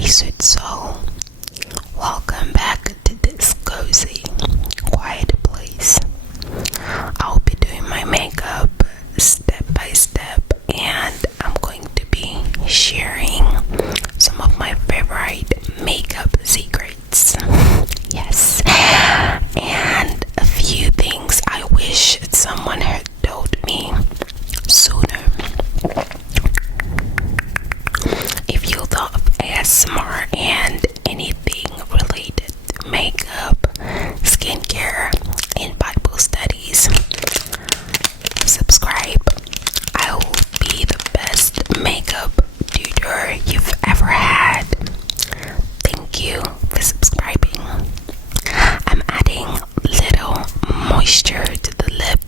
my sweet soul. Welcome back to this cozy, quiet place. I'll be doing my makeup step by step, and I'm going to be sharing some of my favorite makeup secrets. Yes, and a few things I wish someone had told me sooner. If you love ASMR and anything related to makeup, skincare, and Bible studies, subscribe. I will be the best makeup tutor you've ever had. Thank you for subscribing. I'm adding little moisture to the lip.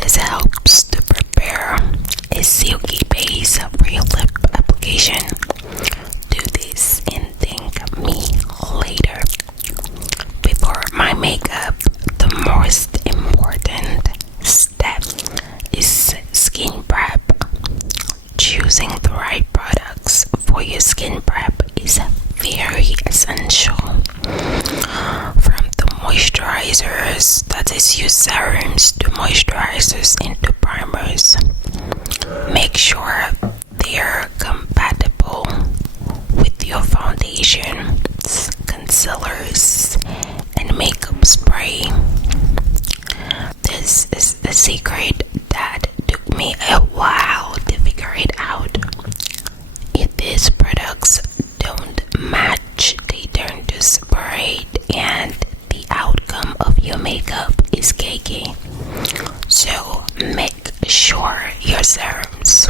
This helps to prepare a silky base for your lip application. Do this and thank me later. Before my makeup, the most important step is skin prep. Choosing the right products for your skin prep is very essential. From the moisturizers, that is your serums, to moisturizers and to primers, make sure they're compatible with your foundations, concealers, and makeup spray. This is a secret that took me a while to figure it out. If these products don't match, they turn to separate, and the outcome of your makeup is cakey. So make sure your serums,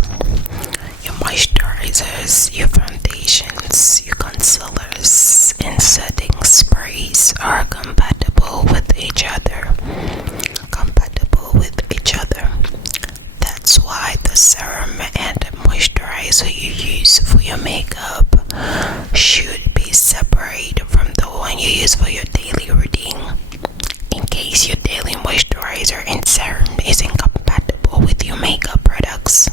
your moisturizers, your foundations, your concealers, and setting sprays are compatible with each other. That's why the serum and moisturizer you use for your makeup should be separate from the one you use for your daily routine. In case your daily moisturizer and serum is incompatible with your makeup products,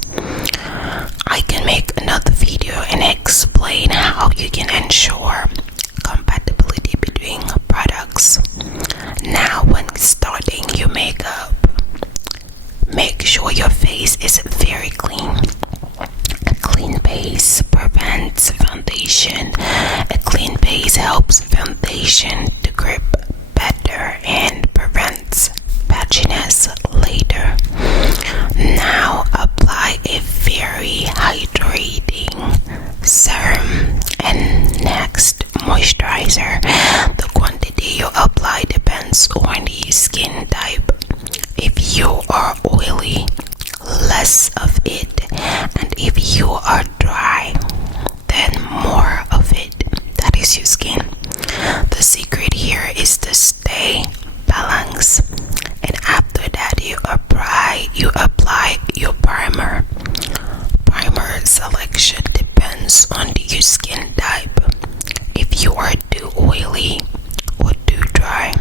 I can make another video and explain how you can ensure compatibility between products. Now, when starting your makeup, make sure your face is very clean. A clean base prevents foundation. A clean base helps foundation to grip better and prevents patchiness later. Now apply a very hydrating serum and next moisturizer. The quantity you apply depends on your skin type. If you are oily, less of it, and if you are dry, then more of it. That is your skin. The secret here is to stay balanced, and after that you apply your primer. Primer selection depends on your skin type. If you are too oily or too dry,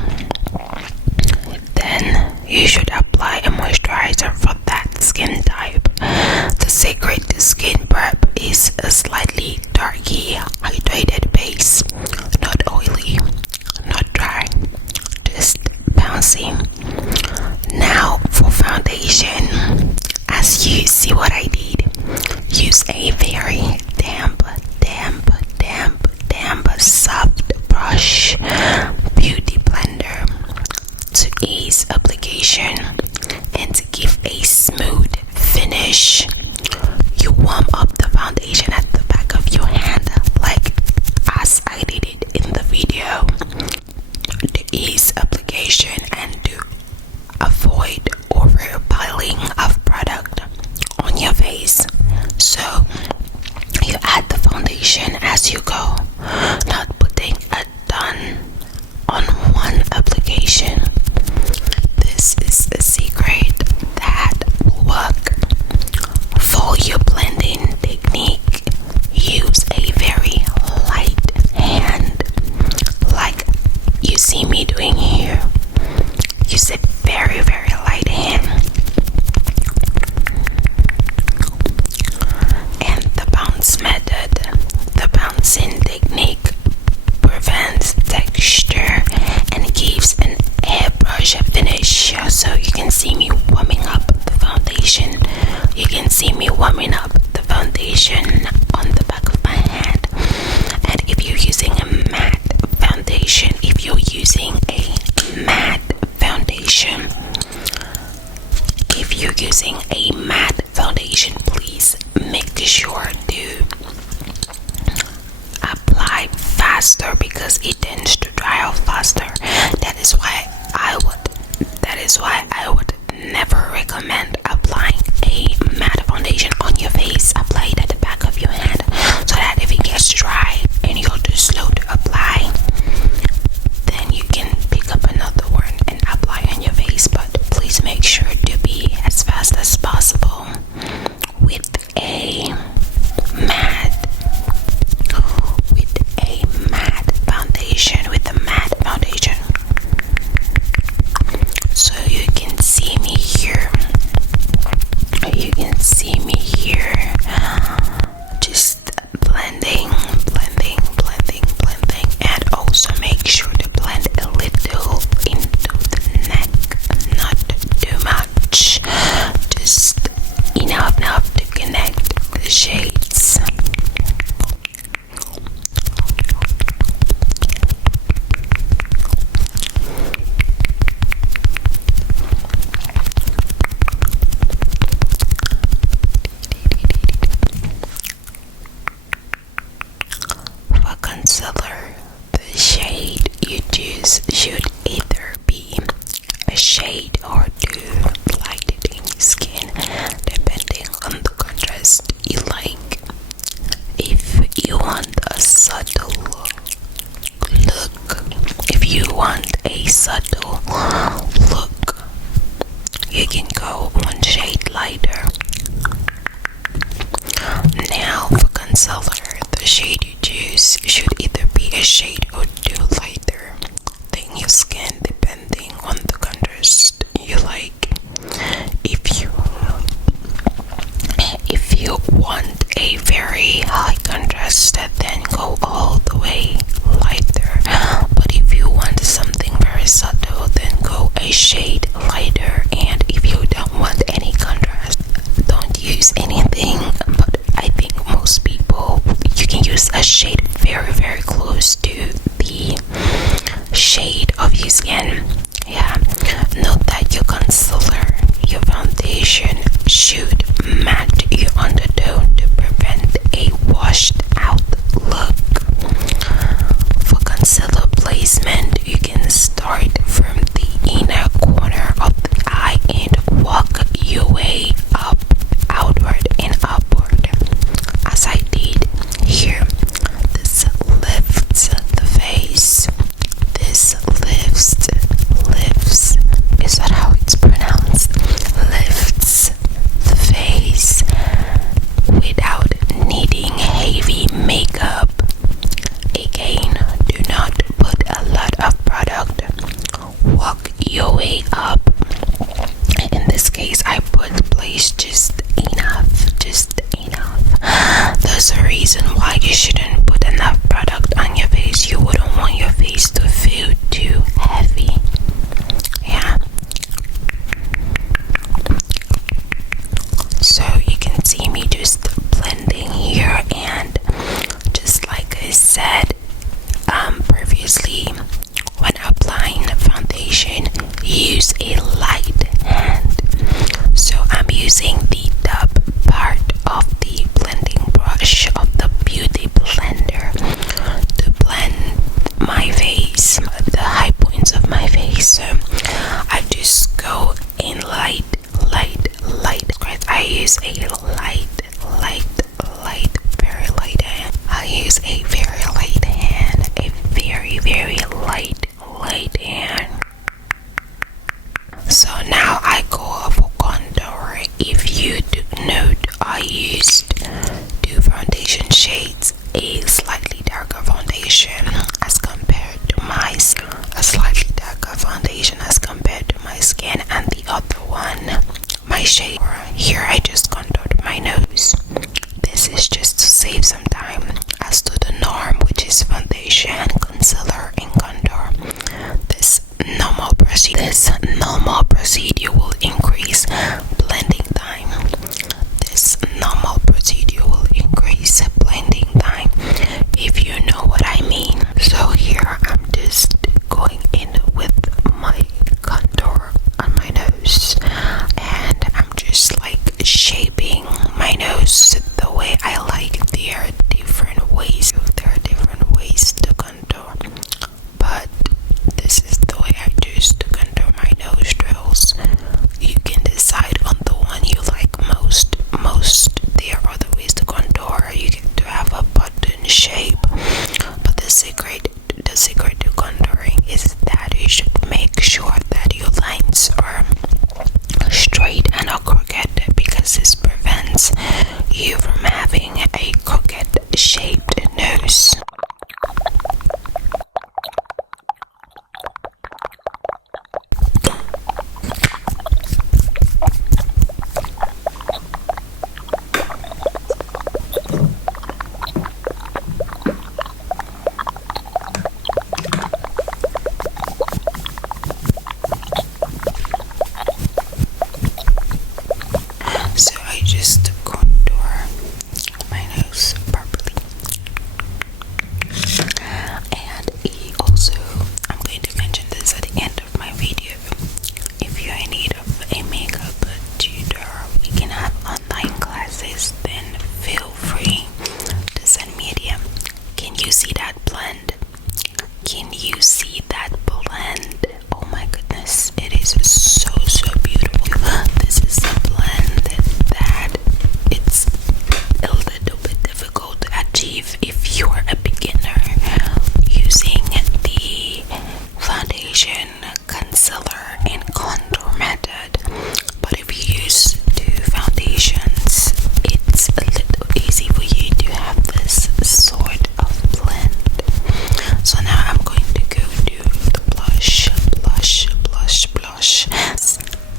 then you should apply a moisturizer for that skin type. The secret to skin prep is a slightly darky, hydrated base. Not oily, not dry, just bouncy. Now for foundation, as you see what I did, use a very damp, soft brush beauty blender to ease application and to give a smooth finish. You warm up the foundation at the back of your hand, like as I did it in the video, to ease application and to avoid overpiling of product on your face. So you add the foundation as you go, not putting a ton on one application. This is a secret that will work. For your blending technique, use a very light hand, like you see me doing here. Use a very light hand. And the bounce method, the bouncing because it tends to dry out faster. That is why I would never recommend applying a matte foundation on your face. Apply it at the back of your hand so that if it gets dry and you're too slow to apply, then you can pick up another one and apply on your face. But please make sure to be as fast as possible with a matte foundation. So you can see me here. Just blending, and also make sure to blend a little into the neck, not too much, just enough to connect the shades. For concealer, the shade you choose should either be a shade or two lighted in your skin, depending on the contrast you like. If you want a subtle look, you can go one shade lighter. Now for concealer, the shade you choose should either be a shade or two lighter than your skin, depending on the contrast you like. If you want a very high contrast, then go all the way lighter. But if you want something very subtle, then go a shade lighter. And if you don't want any contrast, don't use anything. But I think most people, you can use a shade very, very close to the shade of your skin. Yeah, note that your concealer, your foundation should match your undertone to prevent a washed out look. For concealer placement, you can start from the inner corner of the eye and walk your way up, outward and upward, as I did here. This lifts the face. This lifts, is that how it's pronounced? Lifts the face without needing heavy makeup. Again, do not put a lot of product. Walk your way up. In this case, I place just enough. There's a reason why you shouldn't put enough product on your face. You wouldn't want your face to feel too heavy. Yeah. So you can see me just blending here, and just like I said previously, when applying the foundation, use a light hand. So I'm using the top part of the blending brush of the beauty blender to blend my face, the high points of my face. So I just go in light. I use a very light hand. I use a very light hand, a very, very light hand. So now I go for contour. If you do note, I used two foundation shades, a slightly darker foundation as compared to my skin, and the other one, my shade. Here I just contoured my nose. This is just to save some time. As to the norm, which is foundation, concealer and contour, this normal procedure will increase blending time. If you know what I mean. So here I'm just going in with my contour on my nose, and I'm just like shaping my nose the way I like. There are different ways to contour. shape. But the secret to contouring is that you should make sure that your lines are straight and not crooked, because this prevents you from having a crooked shaped nose. So I just contour my nose properly. And also, I'm going to mention this at the end of my video. If you're in need of a makeup tutor, we can have online classes, then feel free to send me a DM. Can you see that blend? Can you see that blend? Oh my goodness, it is so beautiful. This is a blend that it's a little bit difficult to achieve if you're a beginner using the foundation, concealer, and contour method. But if you use two foundations, it's a little easy for you to have this sort of blend. So now I'm going to go to the blush.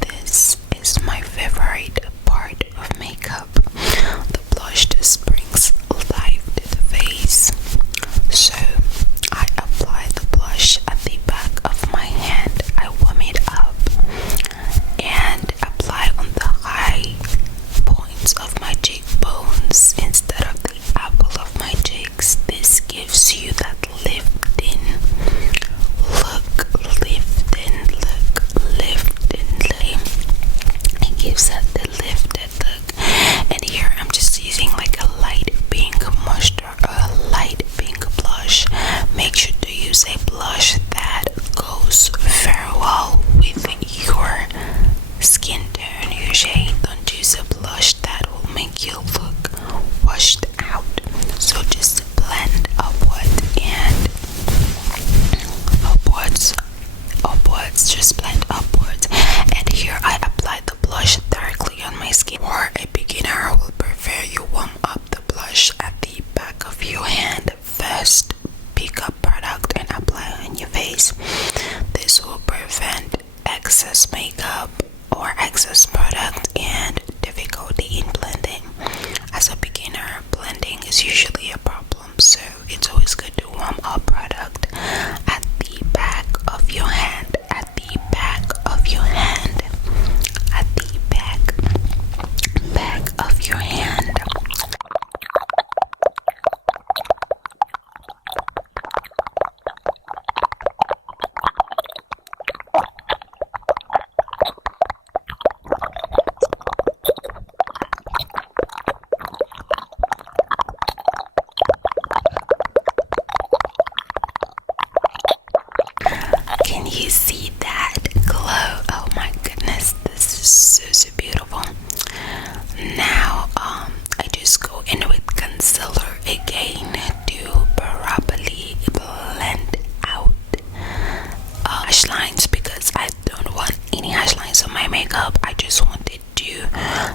This is my favorite part of makeup. The blush just brings life to the face. So I apply the blush at the back of my hand. I warm it up and apply on the high points of my cheekbones instead of the apple of my cheeks. This gives you that lifting look. It gives us the lifted look. And here I'm just using like a light pink moisture or a light pink blush. Make sure to use a blush that goes very well with your skin tone, your shade. Don't use a blush that will make you look washed out. So just blend upwards, just blend upwards. And here I apply the blush directly on my skin. For a beginner, I will prefer you warm up the blush at the back of your hand first. Pick up product and apply on your face. This will prevent excess makeup or excess product and difficulty in blending. As a beginner, blending is usually a problem, so it's always good to warm up product at the back of your hand, at the back of your hand, at the back of your hand. Can you see that glow? Oh my goodness, this is so beautiful. Now I just go in with concealer again to properly blend out lash lines, because I don't want any lash lines on my makeup. I just wanted to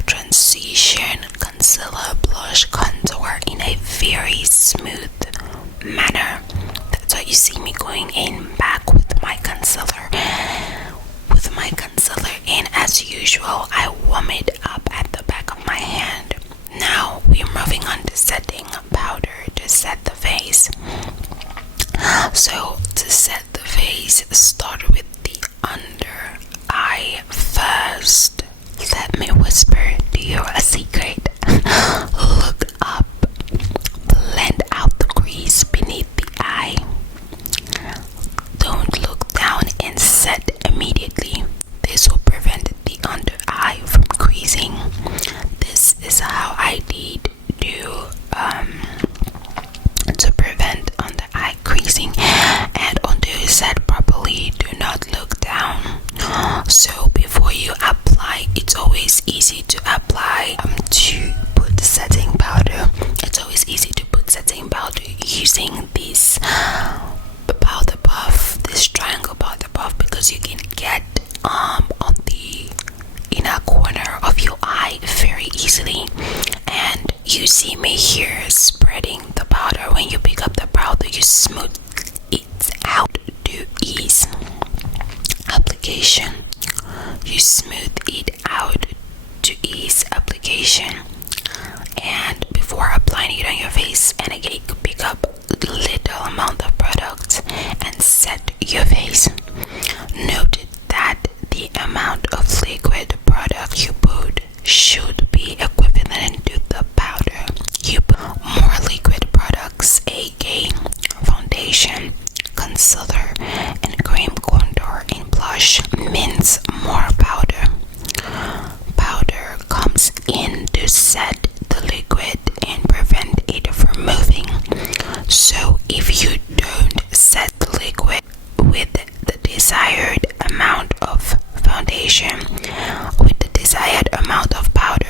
transition concealer, blush, contour in a very smooth manner. That's why you see me going in back with my concealer. And as usual, I warm it up at the back of my hand. Now we're moving on to setting powder to set the face. So to set the face, start with the under eye first. Let me whisper to you a secret. Look up, blend out the crease beneath the eye. Don't look down and set immediately. This will prevent the under eye from creasing. This is how I did to prevent under eye creasing. And until you set properly, do not powder using this powder puff, this triangle powder puff, because you can get on the inner corner of your eye very easily. And you see me here spreading the powder. When you pick up the powder, you smooth it out to ease application. You smooth it out to ease application. And before applying it on your face, and again, you could pick up a little amount of product and set your face. Note that the amount of liquid product you put should be equivalent to the powder. You put more liquid products, aka foundation, concealer, and cream contour in blush, means more powder. Powder comes in to set the liquid and prevent it from moving. So if you don't set the liquid with the desired amount of foundation, with the desired amount of powder,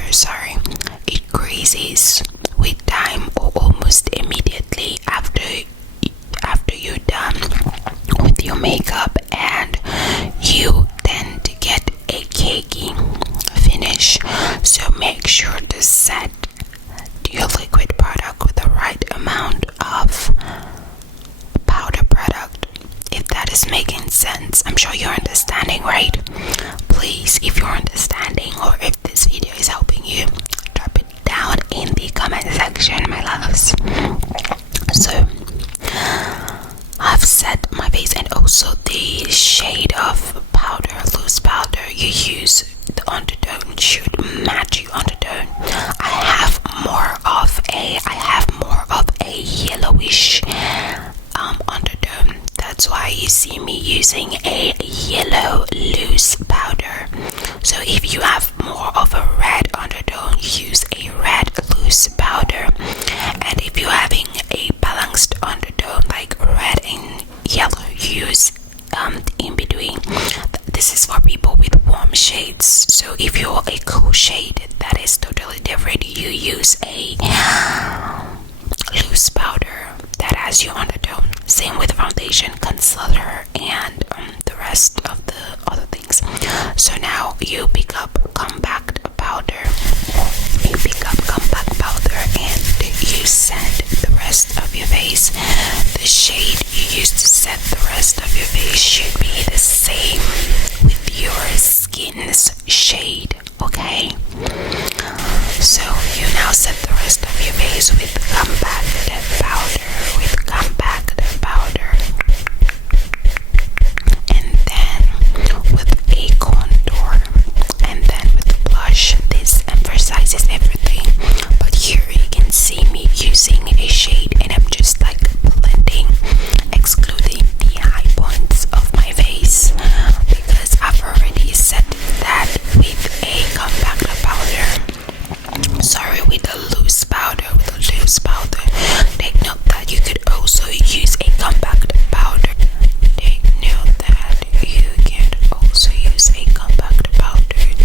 it creases with time or almost immediately after you're done with your makeup, and you tend to get a cakey finish. So make sure to set your liquid product with the right amount of powder product, if that is making sense. I'm sure you're understanding, right? Please, if you're understanding, or if this video is helping you, drop it down in the comment section, my loves. So I've set my face, and also the shade of powder, loose powder you use, the undertone should match your undertone. I have more of a yellowish undertone. That's why you see me using a yellow loose powder. So if you have more of a red undertone, use a red loose powder. And if you're having a balanced undertone like red and yellow, use in between. This is for people with warm shades. So if you're a cool shade, that is totally different. You use a loose powder that has your undertone. Same with foundation, concealer, and the rest of the other things. So now you pick up compact powder. And you set the rest of your face. The shade you use to set the rest of your face should be the same with your skin's shade, okay? So you now set the rest of your face with compacted powder, and then with a contour, and then with the blush. This emphasizes everything, but here you can see me using a shade, and I'm just like blending, excluding the high points of my face, because I've already set that with a compact powder. With a loose powder. Take note that you could also use a compact powder.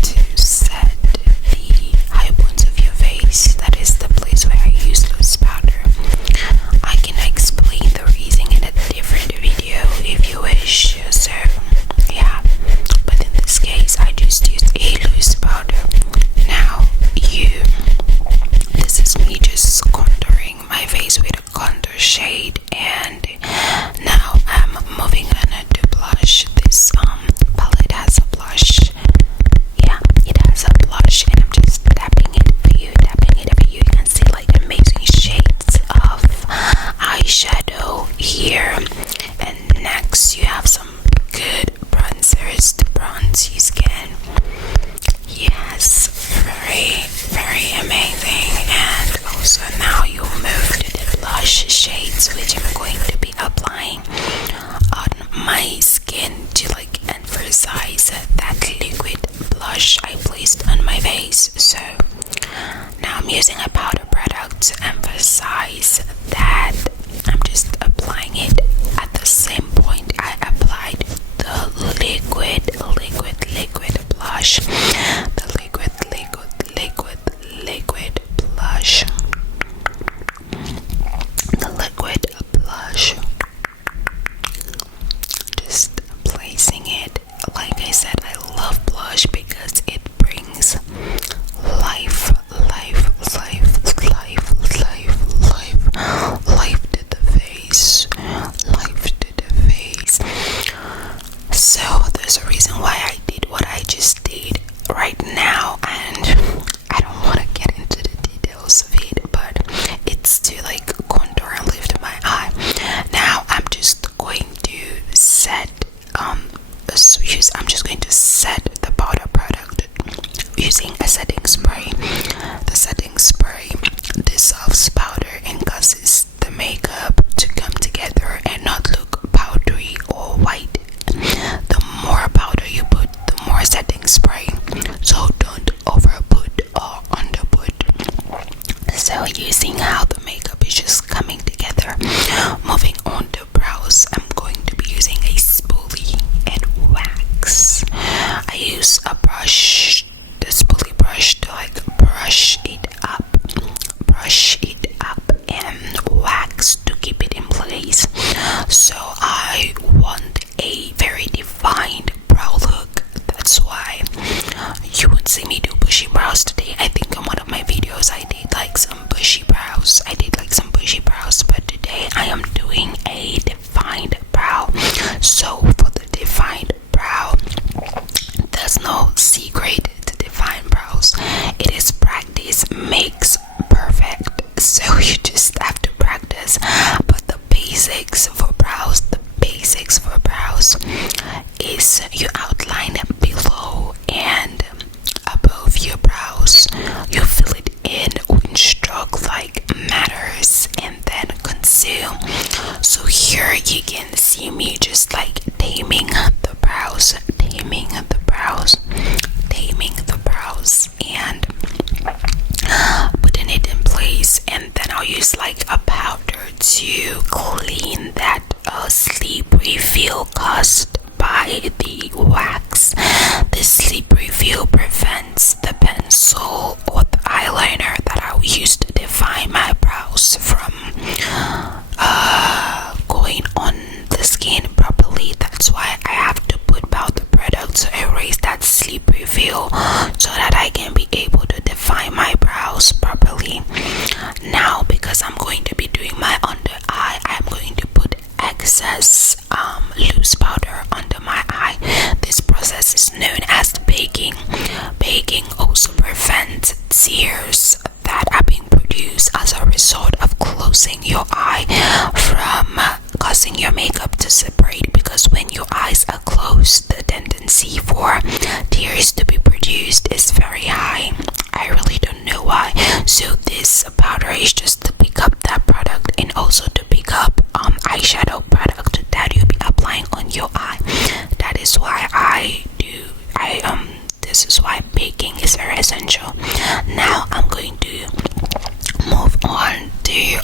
To set the high points of your face. That is the place where I use loose powder. I can explain the reason in a different video if you wish. So yeah, but in this case I just used a loose powder. Now this is me just contouring my face with a contour shade, and now I'm moving on to blush. This palette has a blush. Yeah, it has a blush, and I'm just tapping it for you. You can see like amazing shades of eyeshadow here. And next you have some good bronzers to bronze your skin. Yes, very amazing. And also now you move to the blush shades, which I'm going to be applying on my skin to like emphasize that liquid blush I placed on my face. So now I'm using a powder product to emphasize that. I'm just applying it at the same point I applied the liquid blush. The liquid blush. The So I want a very defined brow look. That's why you would see me do bushy brows today. I think in one of my videos I did like some bushy brows. But today I am doing a defined brow. So for the defined brow, there's no secret to defined brows. It is practice makes perfect. So you just have to practice. But the basics for brows is you outline below and above your brows. You fill it in with stroke like matters and then conceal. So here you can see me just like taming the brows and putting it in place, and then I'll use like a powder to clean that slippery feel caused by the wax. This slippery feel prevents the pencil or the eyeliner that I will use to define my brows from going on the skin properly. That's why I have to put powder product to erase that slippery feel so that I can be able to define my brows properly. Now, because I'm going to be doing my under eye, I'm going to put excess loose powder under my eye. This process is known as baking. Baking also prevents tears that are being produced as a result of closing your eye from causing your makeup to separate, because when your eyes are closed, the tendency for tears to be produced is very high. I really don't know why. So this powder is just to pick up that product and also to pick up eyeshadow product that you'll be applying on your eye. That is why this is why baking is very essential. Now I'm going to move on to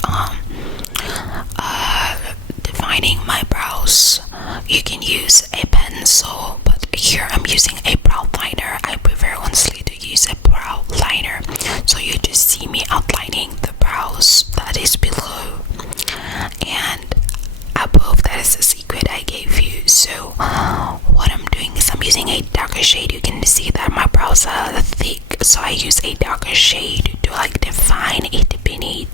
defining my brows. You can use a pencil, but here I'm using a brow liner. I prefer honestly to use a brow liner. So you just see me outlining the brows that is below, and above that is the secret I gave you. So what I'm doing is I'm using a darker shade. You can see that my brows are thick, so I use a darker shade to like define it beneath,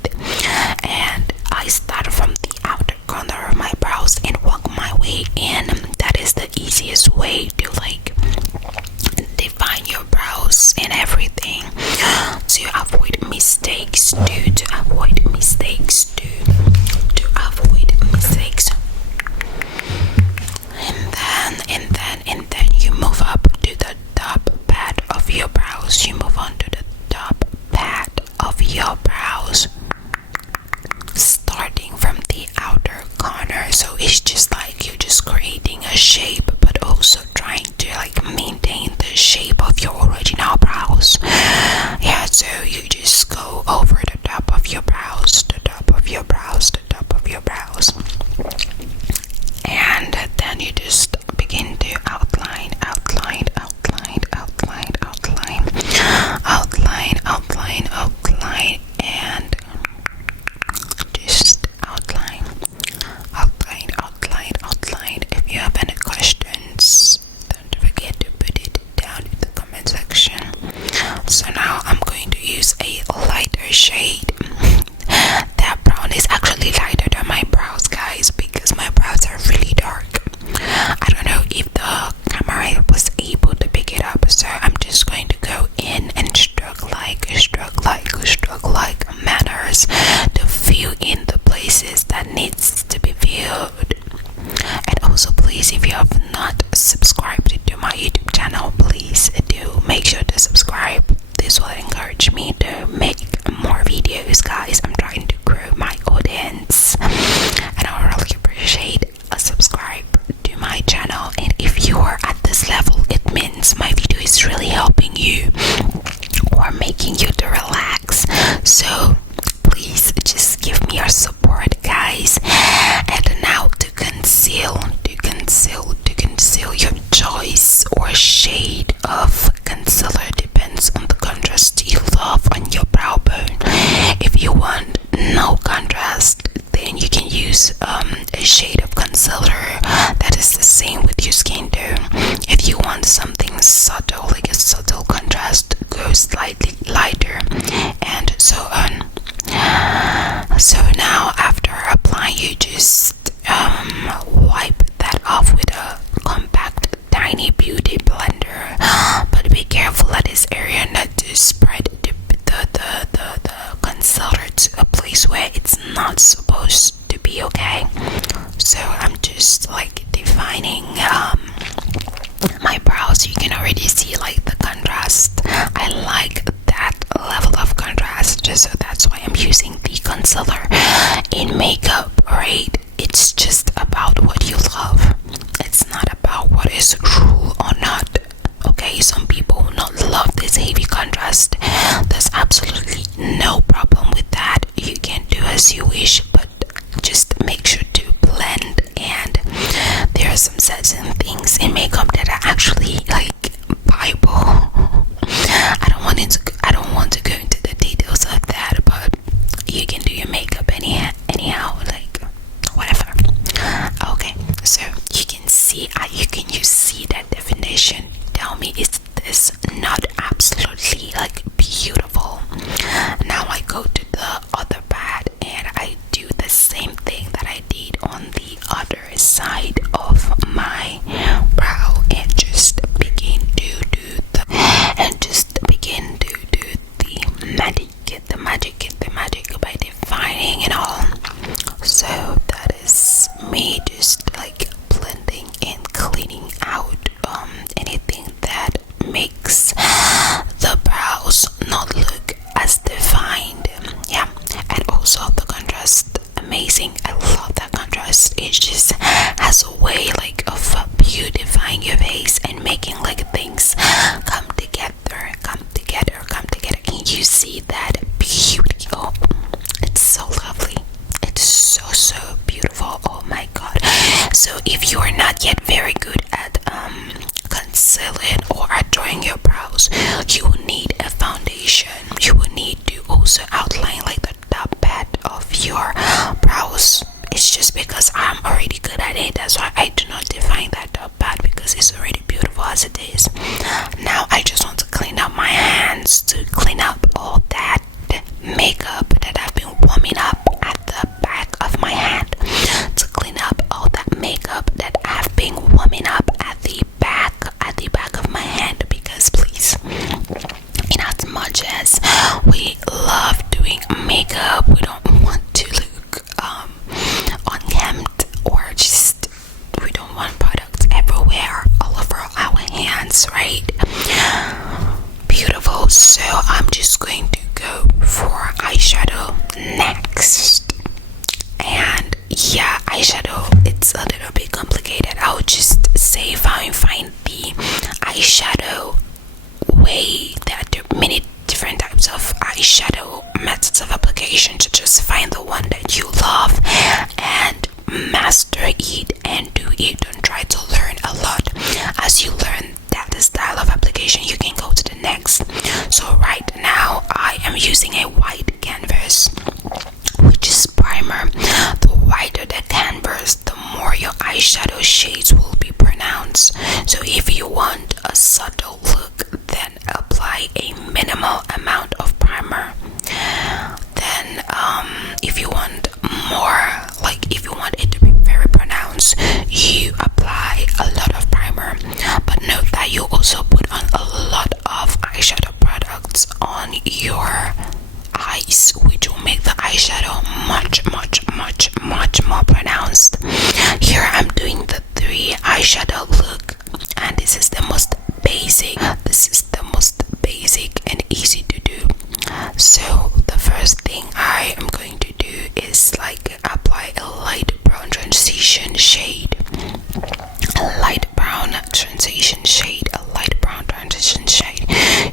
and I start from the outer corner of my brows and work my way in. That is the easiest way to like define your brows and everything, to avoid mistakes and then you move up to the top part of your brows. You move on to the top part of your brows, starting from the outer corner. So it's just like you're just creating a shape, but also trying to like maintain the shape of your original brows. Yeah, so you just go over the top of your brows, and then you just begin to outline, and just outline. If you have any questions, don't forget to put it down in the comment section. So now I'm going to use a lighter shade. That brown is actually lighter than my brows, guys, because my brows are really dark. I don't know if the camera was able to pick it up, so I'm just going to go in and stroke like manners to fill in the places that needs to be filled. And also, please, if you have not subscribed to my YouTube channel, please do make sure to subscribe. This will encourage me to make more videos, guys. I'm trying to grow my audience, and I really appreciate a subscribe to my channel. And if you are at this level, it means my video is really helping you or making you to relax. So please just give me your support, guys. And now to conceal use a shade of concealer that is the same with your skin tone. If you want something subtle, like a subtle contrast, go slightly lighter, and so on. So now after applying, you just wipe that off with a compact tiny beauty blender, but be careful at this area not to spread the concealer to a place where it's not supposed to be, okay? So I'm just like defining my brows. You can already see like the contrast. I like that level of contrast, just so that's why I'm using the concealer in makeup, right? It's just about what you love. It's not about what is true or not. Okay, some people will not love this heavy contrast. There's absolutely no problem with that. You can do as you wish, but just make sure to blend. And there are some certain things in makeup that are actually like Bible. I don't want to go into the details of that, but you can do your makeup anyhow, like whatever. Okay, so you can see that definition. Tell me, is this not absolutely like beautiful? Now I go to the other part and I do the same thing that I did on the other side of my brow, and just begin to do the magic by defining it all. So that is me just like blending and cleaning out anything that makes the brows not look as defined. Yeah, and also the contrast, amazing. I love that contrast. It just has a way like of beautifying your face and making like things come together. Can you see that beauty? Oh, it's so lovely. It's so beautiful. Oh my god. So if you are not yet very good at concealing or at drawing your brows, you will need a foundation. You will need to also outline like the top part of your brows. It's just because I'm already good at it. That's why I do not define that top part, because it's already beautiful as it is. Now I just want to clean up my hands, to clean up all that makeup that I've been warming up at the back of my hand, to clean up all that makeup that I've been warming up at the back of my hand. Because please, in as much as we love doing makeup, we don't want to look unkempt, or just we don't want products everywhere all over our hands, right? Beautiful. So I'm just going to go for eyeshadow next. And yeah, eyeshadow, it's a little bit complicated. I'll just say if I find the eyeshadow way, that there are many different types of eyeshadow methods of application, to just find the one that you love and master it and do it. Don't try to learn a lot. As you learn that style of application, you can go to the next. So right now I am using a white canvas, which is primer. The whiter the canvas, the more your eyeshadow shades will be pronounced. So if you want a subtle look, then apply a minimal amount of primer. Then if you want more, like if you want it to be very pronounced, you apply a lot of primer. But note that you also put on a lot of eyeshadow products on your eyes, which will make the eyeshadow much more pronounced. Here I'm doing the 3 eyeshadow look, and this is the most basic and easy to do. So the first thing I am going to do is like apply a light brown transition shade,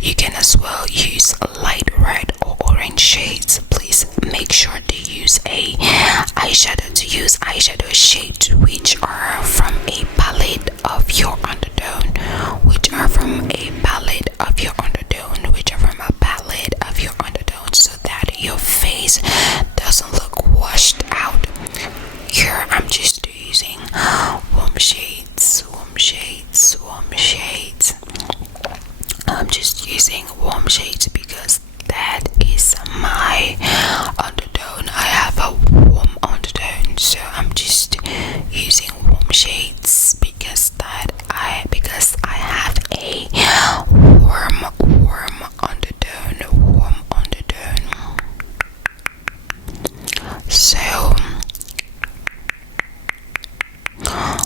You can as well use light red or orange shades. Please make sure to use eyeshadow shades which are from a palette of your undertone, so that your face doesn't look washed out. You using warm shades because that is my undertone. I have a warm undertone, so I'm just using warm shades because I have a warm undertone. So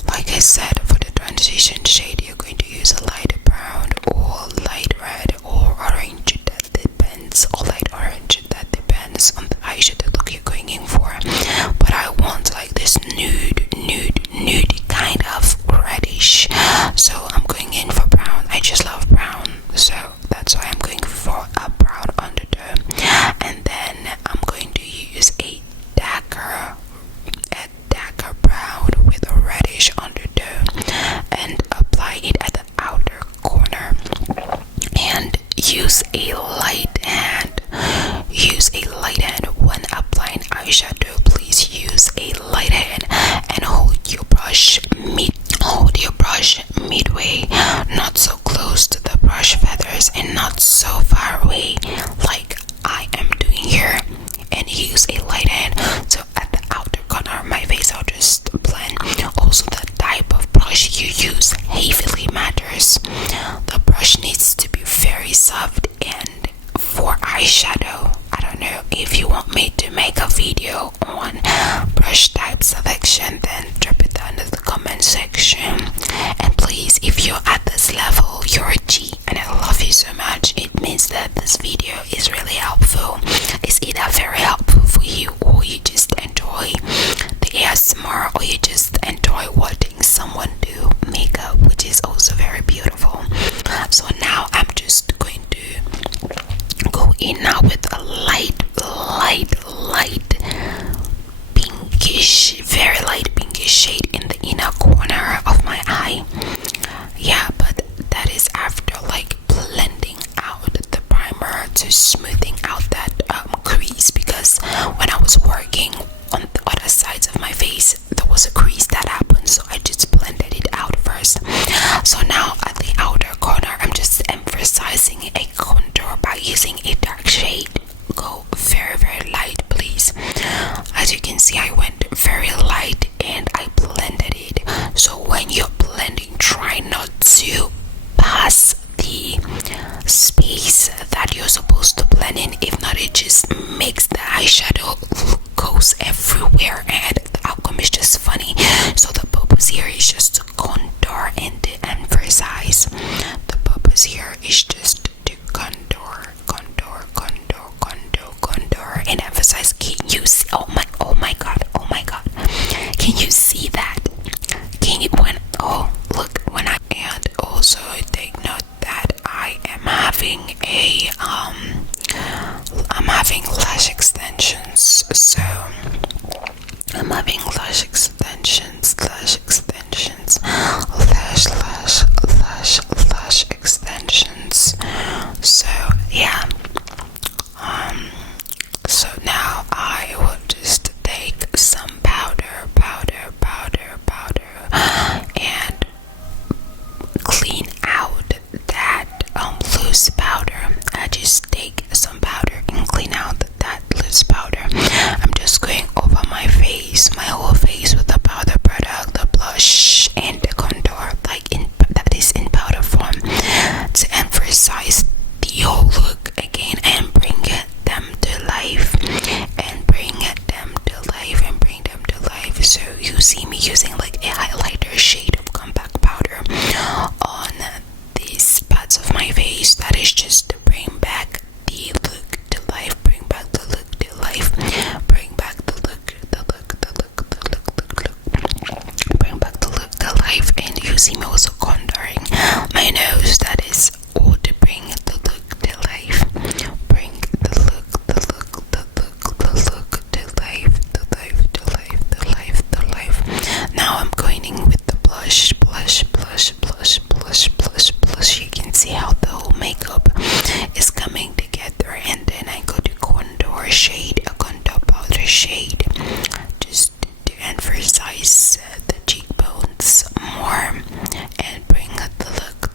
like I said, for the transition shade, you're going to use a light brown or light red or orange. That depends, or light orange. That depends on the eyeshadow look you're going in for. But I want like this nude kind of reddish. So I'm going in for brown. I just love brown, so that's why I'm going for a brown undertone. And then I'm going to use a darker brown with a reddish undertone and apply it at the outer corner, and use a light hand when applying eyeshadow. Please use a light hand and hold your brush midway, not so close to the brush feathers and not so far away like I am doing here, and use a light hand. So at the outer corner of my face, I'll just blend. Also, the type of brush you use heavily matters. The brush needs to be very soft, and for eyeshadow, I don't know if you want me to make a video on brush type selection, then drop it down in the comment section. And please, if you're at this level, you're a G, and I love you so much. It means that this video is really helpful. It's either very helpful for you, or you just enjoy the ASMR, or you just enjoy watching someone do makeup, which is also very beautiful. So now I'm just going to go in now with a light pinkish, very light pinkish shade in the inner corner of my eye. Yeah, but that is after like blending out the primer to smoothing out that crease, because when I was working on the other sides of my face, there was a crease that happened, so I just blended it out first. So now at the outer corner, I'm just emphasizing a contour by using a dark shade. Go very light, please. As you can see, I went very light and I blended it. So when you're blending, try not to pass the space that you're supposed to blend in. If not, it just makes the eyeshadow goes everywhere and the outcome is just funny. So the purpose here is just to contour and to emphasize. The purpose here is just to contour and emphasize. Can you see? Oh my god, can you see that? And also take note that I am having I'm having lash extensions, so I'm having lash extensions, so yeah. So now I will just take some powder and clean out that loose powder. I just take some powder and clean out that loose powder. I'm just going over my face, my whole face, with the powder product, the blush and the contour, that is in powder form, to emphasize the whole look again and bring them to life, So you see me using like a highlighter shade of compact powder on these parts of my face. That is just to bring back the look to life, bring back the look to life, bring back the look, bring back the look to life. And you see me also contouring my nose. That is all to bring the look to life, bring the look to life, Now I'm going in with the blush. You can see how the whole makeup is coming together, and then I go to contour shade, a contour powder shade, just to emphasize the cheekbones more and bring the look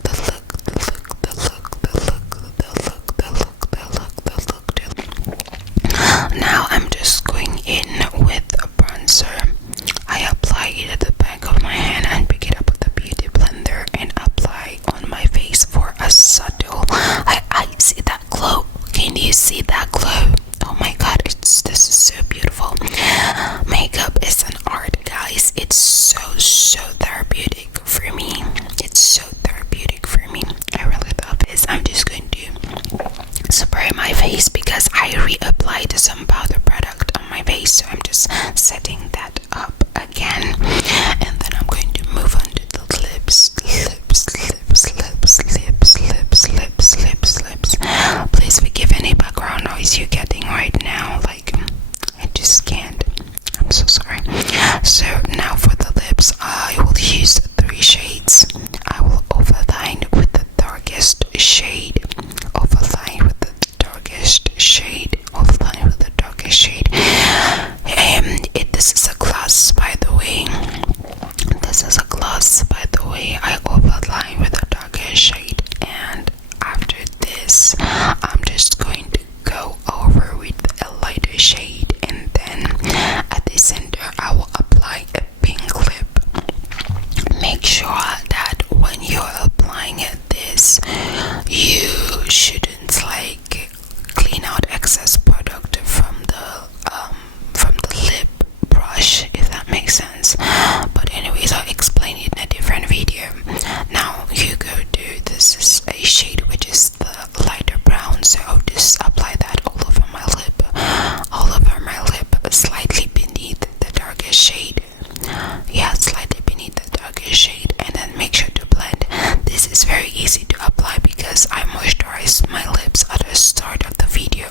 yeah, slightly beneath the darker shade, and then make sure to blend. This is very easy to apply because I moisturize my lips at the start of the video.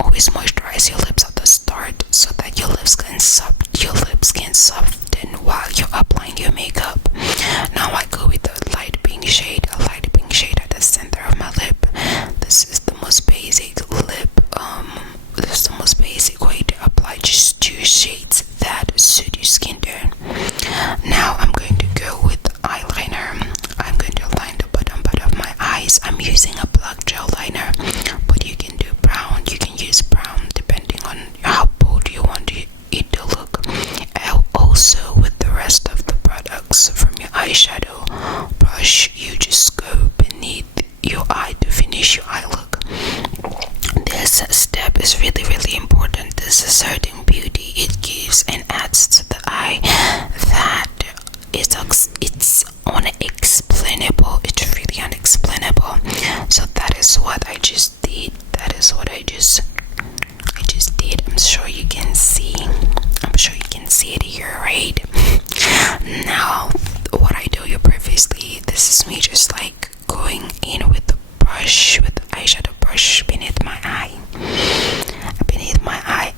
Always moisturize your lips at the start so that your lips can soften while you're applying your makeup. Now I go with a light pink shade at the center of my lip. This is the most basic way to apply just 2 shades that suit your skin tone. Now I'm going to go with eyeliner. I'm going to line the bottom part of my eyes. I'm using a black gel liner, but you can do brown. You can use brown depending on how bold you want it to look. Also, with the rest of the products from your eyeshadow brush, you just go beneath your eye to finish your eye look. This step is really important. This is certain beauty it gives and adds to the eye that it's unexplainable. It's really unexplainable. So that is what I just did. I'm sure you can see. It here, right? Now, what I told you previously, this is me just like going in with the brush, with the eyeshadow brush beneath my eye,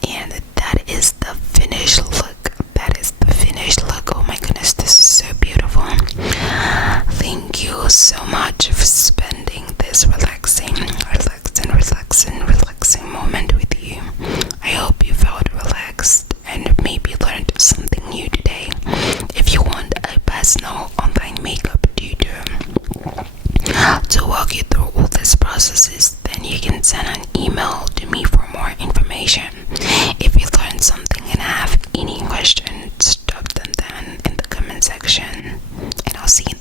and that is the finished look. Oh my goodness, this is so beautiful. Thank you so much for spending this relaxing moment with you. I hope you felt relaxed and maybe learned something new today. If you want a personal online makeup tutor to walk you through all these processes, then you can send an email to me for more information. If you learned something and have any questions, drop them down in the comment section, and I'll see you